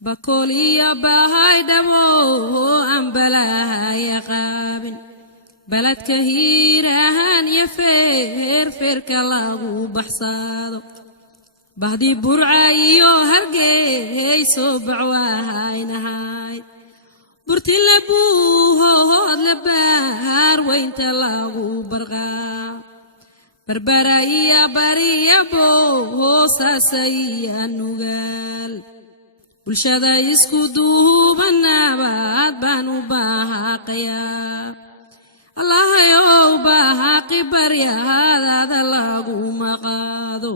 بكوليا باهاي دمو أم بلاها قابل بلد كهيران يفير فيرك الله بحصادو بعدي برعايو هرقي صبع وهاي نهاي برتي لبوه لبار وين تلاقو برغا بربرايا بريا بو ساسيا نوغال bulshada isku duubanabaad baan u baahaqayaa allahayow baahaqi baryahadaada laguma qaado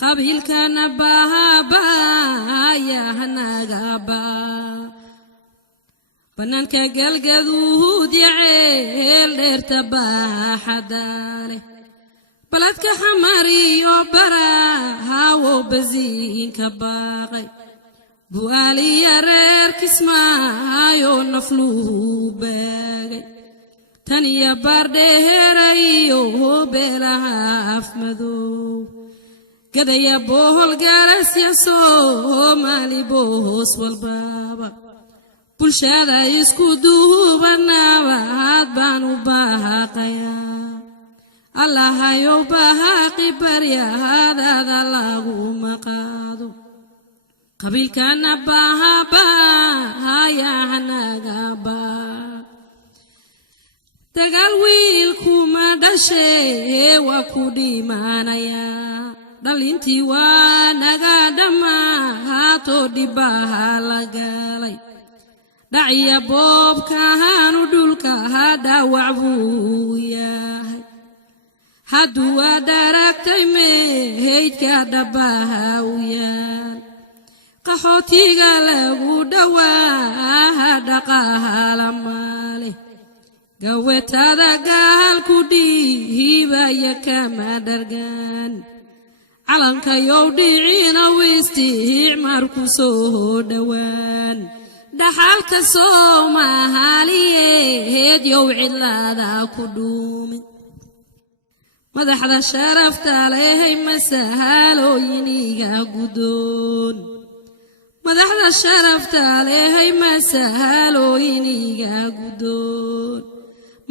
qabiilkana baahaya hanaga banaanka galgaduud yaceel dheerta baaxadaale baladka xamariyo barahawo basiinka baaqay بوالي ريرك اسمايو نفلو باقي تانيا باردي ريو بيلها افمدو كده يا بوهل جالس يا سو مالي بوهس والبابا بلشادا يسكدو بنابات بانو باقيا الله يو باقي بريا هذا الله مقادو قبيل كان باها يا هناغا تقال ويلكما دشي وكودي مانايا دالينتي واناغا دما تودي باها لغالي دعيا بوب كهانو دولكا هادا وعبويا هادوا داركتي ميهيدكا دباها ويا qaxootiga lagu dhawaa dhaqaha lamaale gawetada gaalku dhiibaya kama dhargaan calanka yow dhicina isticmaalku soo dhawaan dhaxalka Soomaaliyeed yow cidlaada ku dhuumin madaxda sharafta leh masahaalooyiniga gudoon madaxda sharafta leh masahaalooyiniga gudoon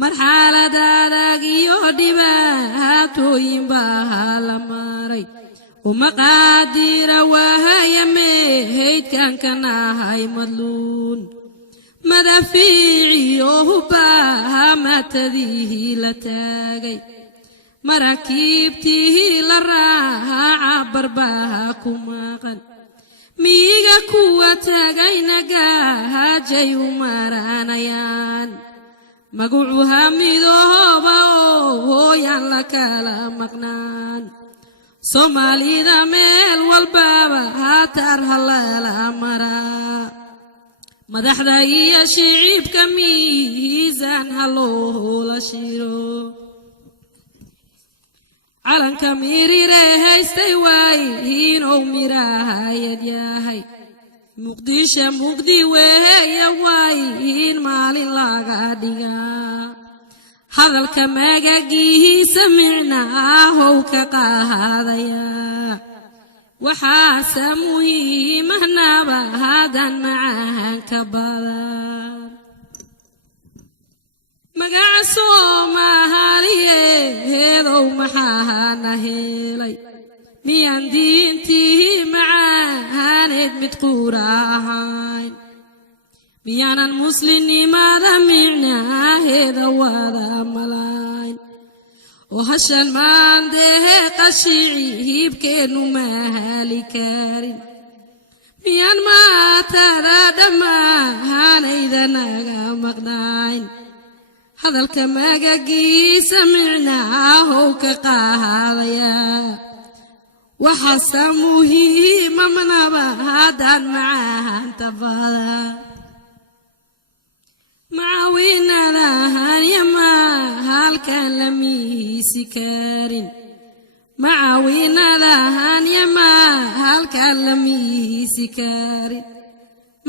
marxalada adag iyo dhibaatooyin baa la maray uma qaadira wahaya meeydkan kanahay madluun madafiiciyo hubaha matadihi la taagay marakiibtihi la raaca barbaha ku maqan miiga kuwa tagaynaga hajay umaranayaan maguuha midooba hooyan la kala maqnaan Soomaalida meel walbaba hatar halala maraa madaxda iyo shicibka miisaan haloo la shiro calanka miriree haystay waayihiin oo miraahayad yahay muqdisho mugdi weeye waayihiin maalin laga dhigaa hadalka magagiisa micnaahow ka qaadaya waxaase muhiimahnaba hadan macaanka badan magaca Soomaaliyeed oo maxaana helay miyaan diintii macaaneed mid qurahayn miyaanan muslimnimada micnaaheeda wada malayn oo hashan maandehe qashiciibkeenu mahali karin miyaan maatada dhammaanayda naga maqnayn hadalka magagiisa micnaahow ka qaadaya waxaase muhiimahnaba hadan macaanta badan macaawinadahan yama halkan la miisi karin macaawinadahan yama halkan la miisi karin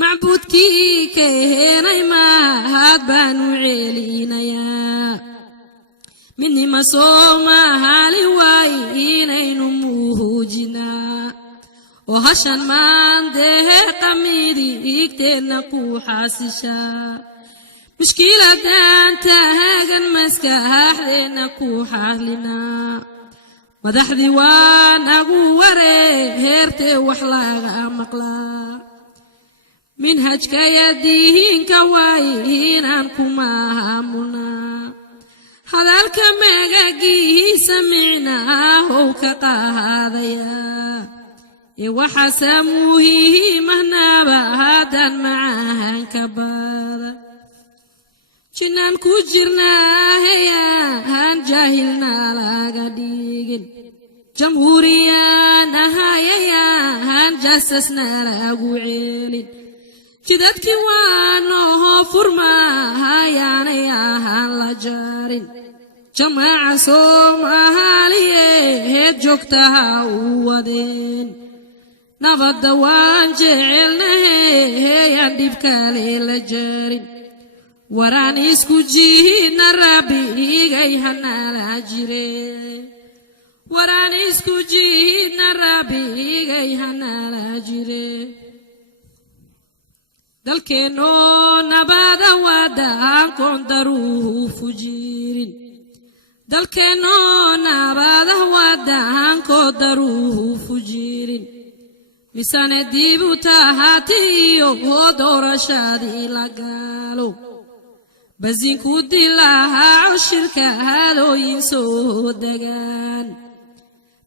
macbuudkii ka heenay mahad baanu celinayaa midnima Soomaali waayiinaynu muujinaa oo hashan maandehe qamidi diigteenna ku xaasishaa mushkiladaan taagan maskaxdeenna ku xahlinaa madaxdii waan agu waree heertee wax laga maqlaa minhajka yadiinka waayihiinaan ku maamulnaa hadalka magagiisa micnaahow ka qaadayaa waxa muhiimahnaaba haddaan macaanka baada jinnaan ku jirnaahayahan jaahilnaa laga dhigin jamhuuriyaan ahayayahan jaasasnaa lagu ceelin jidadkii waa noo furmaahayaanay ahaan la jaarin jamaaca Soomaaliyeed joogtaha u wadeen nabadda waan jecelnahay dhib kale la jaarin waraan isku jiidna rabbigay hanala jireen waraan isku jiidna rabbigay hanala jireen dalkeenoo nabada wadaan koon daruufu jirin dalkeenoo nabada wadaan koon daruufu jirin misane dib u tahaatiyo doorashadii la gaalo bazinku dilahaa shirka hadooyin soo degaan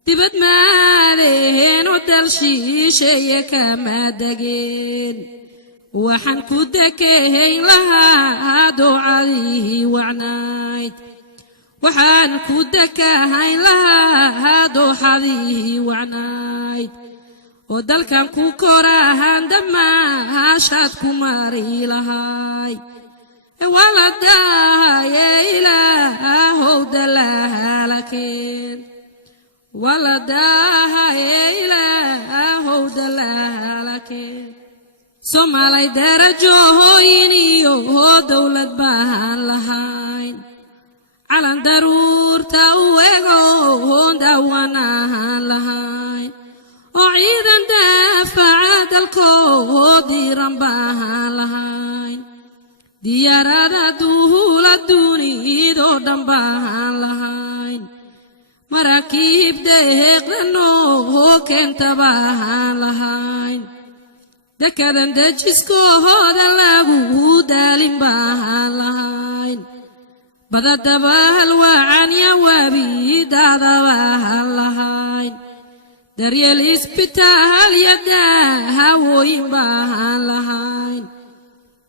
dibad maadeen oo dal shisheeye kama degeen waxaan ku dekehayn lahaa ducadii wacnayd waxaan ku dekahayn lahaa ducadii wacnayd oo dalkan ku korahan dhammaashaad ku mari lahay waladahaye ilaahow dalaalakeen waladahaye ilaahow dalaalakeen Soomaalay darajooyin iyo dawlad baan lahayn calan daruurta u ego dawanahan lahayn oo ciidan daafaca dalkoodii baan lahayn diyaarada duula dunidoo dhan baan lahayn maraakiib deeqdanoo keenta baan lahayn dekadan dejiskooda lagu daalin baan lahayn bada dabaal wacan yawaabidaada baan lahayn daryeel isbitaal yadaahawooyin baan lahayn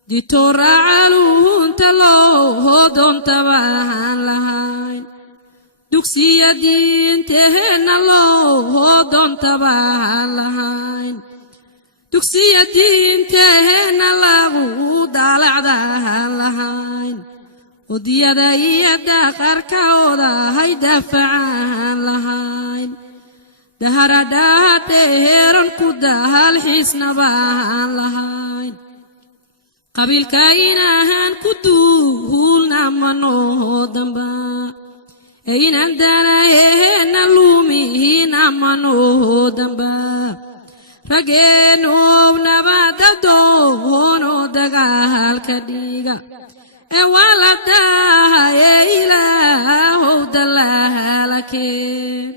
ditoora caluunta loo doonta baan lahayn dugsiya diinteenna loo doonta baan lahayn dugsiya diinteenna lagu daalacdaan lahayn odiyada iyo daqarkooda hay dafacaan lahayn daharadhaa dheeran ku dahal xiisna baan lahayn qabiilka inahan ku duulna manoo damba inaan danayeenna lumihiina manoo damba rageenow nabada doono dagaalka dhiga waladahaye ilaahow dalaalakeen